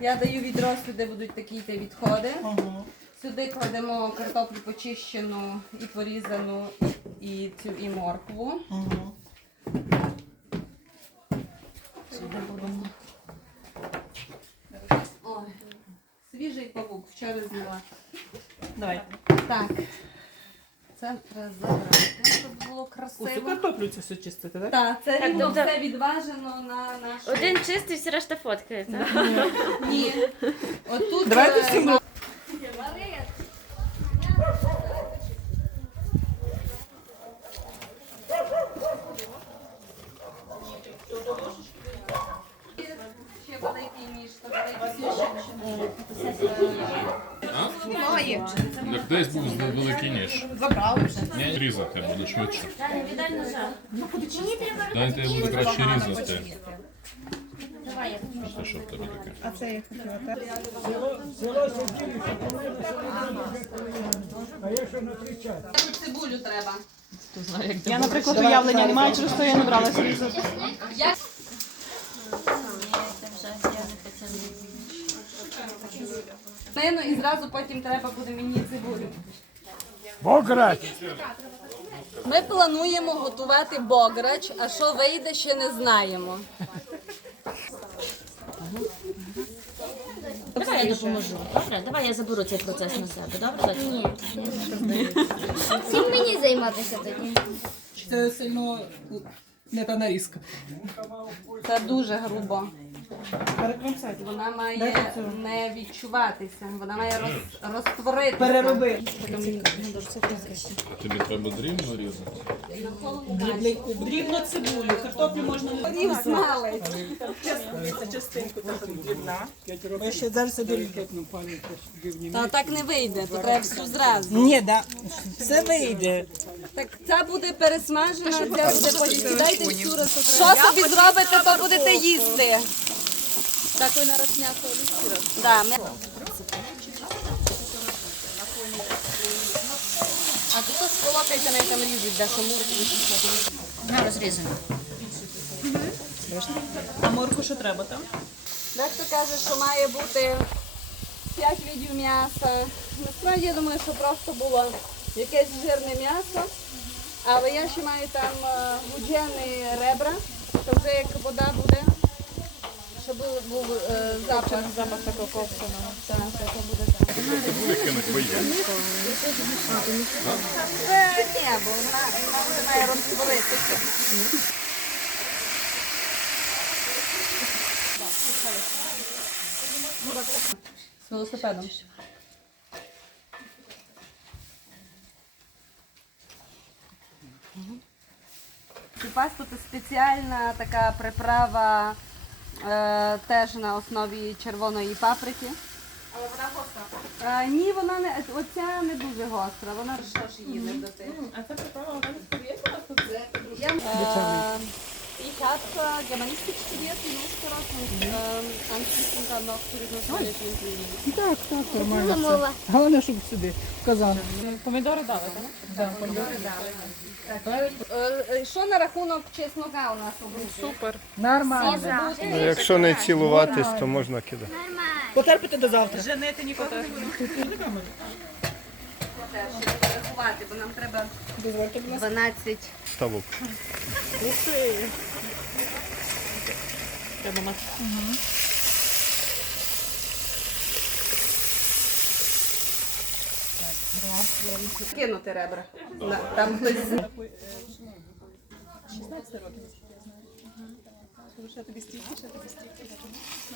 Я даю відро, сюди будуть такі йти відходи. Ага. Сюди кладемо картоплю почищену і порізану, і, цю і моркву. Ага. Сюди будемо. Ой, свіжий павук, вчора зняла. Давай. Так. Це треба забрати, було красиво. картоплю цю все чистити, так? Так, це Так, рівно тобто- все відважено на нашу. Один чистий, всі решта фоткається. Ні. Отут. Давайте е, всім ма- Ще великий ніж, то великий ніж. Так десь був великий ніж. Забрали вже. Різати буде швидше. Дайте я буду краще різати. Давай, я А це що в тебе таке? А це я хотіла так. Цибулю треба. Я, наприклад, уявлення не маю, через то я не бралася різати. Мину і зразу потім треба буде мені цибулю. Бограч! Ми плануємо готувати бограч, а що вийде, ще не знаємо. Давай я допоможу. Добре, давай я заберу цей процес на себе. Добре? Ні. Чим мені займатися тоді? Це сильно не та нарізка. Це дуже грубо. Перекромсати. Вона має Дайте цю. не відчуватися, вона має роз, розтворитися. Перероби. А тобі треба дрібно різати? Дрібний куб. Дрібно цибулю. Картоплю можна не Рів смалець. Частинку так дрібна. Я ще зараз собі Та так не вийде, то треба всю зразу. Ні, да. Все вийде. Так це буде пересмажена, це буде потім. Дайте всю розсохрати. Що собі зробите, то будете їсти. Так ви на розм'ясо Да, ми... А тут сполокайте, не там ріжуть, де що мурку. На розрізано. А морку що треба там? Дехто каже, що має бути 5 видів м'яса. Насправді я думаю, що просто було якесь жирне м'ясо. Але я ще маю там е, гуджені ребра, то вже як вода буде, щоб був, був запах, запах такого копченого. Так, це буде так. Викинуть боє. Це ні, бо вона, вона має розтворитися. З велосипедом. Кіпас тут спеціальна така приправа е, теж на основі червоної паприки. Але вона гостра? ні, вона не оця не дуже гостра, вона що ж її до тих. А це приправа вона не Ja, äh, ich habe äh, Germanistik studiert in Österreich und ähm, anschließend dann noch Tourismus in Wien. Так, так, нормально. Мова. Головне, щоб сюди, в казан. Е, е, Що на рахунок чеснока у нас у групі? Супер. Нормально. Ну, якщо не цілуватись, то можна кидати. Потерпите до завтра. Женити ніколи. Теж ще треба рахувати, бо нам треба 12. Ставок. Треба мати. Кинути ребра. На- Там Тобі стільки, ще тобі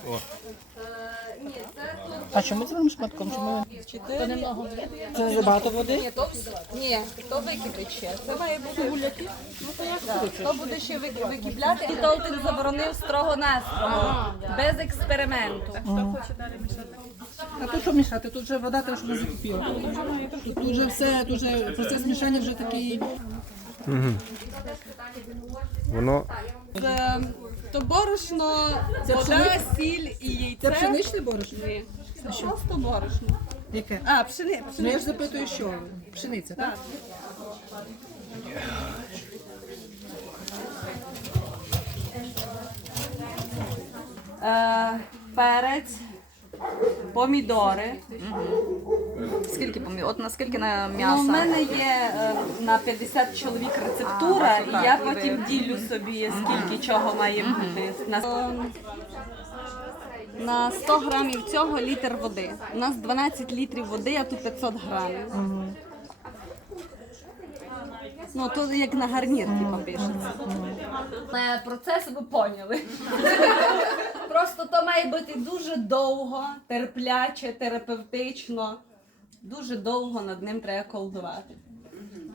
тут. А чому цілим шматком? Чому? Це забагато води? Ні, то ні, то википить ще. Це має бути гуляки. Ну то як То буде ще вики- википляти. І Толтин заборонив строго настрого, без експерименту. А тут що мішати? Тут вже вода теж вже закипіла. Тут вже все, тут вже процес мішання вже такий. Воно Це, то борошно, Це вода, пшени- сіль і Це пшеничне борошно? Ні, Це просто борошно. Яке? А, пшени, Ну я ж запитую, що? Пшениця, так? Е, перець, помідори. Скільки помі... От наскільки на Ну, у мене є е, на 50 чоловік рецептура, А, і я ви- потім ділю собі, скільки чого має бути. На, на 100 грамів цього літр води. У нас 12 літрів води, а тут 500 грамів. Ну, то як на гарнір, типу, пишеться. Процес ви поняли. Просто то має бути дуже довго, терпляче, терапевтично. Дуже довго над ним треба колдувати.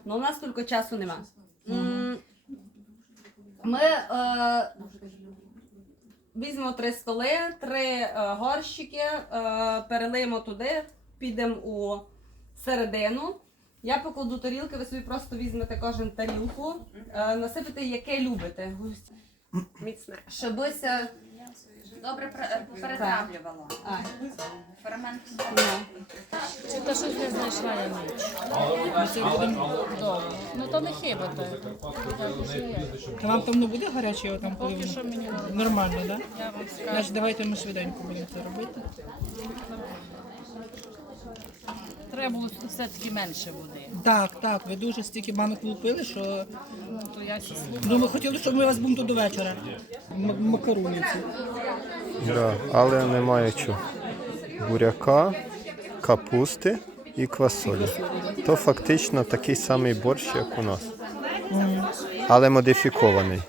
Ну, у нас тільки часу нема. М, Ми е, візьмемо три столи, три е, горщики, е, перелиємо туди, підемо у середину. Я покладу тарілки, ви собі просто візьмете кожен тарілку, е, насипите, яке любите. Міцне. Щобися. Добре пре- перетравлювало. Фермент. ну. Чи то щось не знайшла я ніч? Довго. Ну то не хіба то. А вам там не буде гаряче там коли Поки що мені не Нормально, так? Да? я вам скажу. Значить, давайте ми швиденько будемо це робити. Треба було все-таки менше води. Так, так, ви дуже стільки банок лупили, що то я ще слухаю. ну, ми хотіли, щоб ми вас були тут до вечора. М- макарониці. да, але немає чого. Буряка, капусти і квасолі. То фактично такий самий борщ, як у нас. Але модифікований.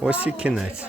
Ось і кінець.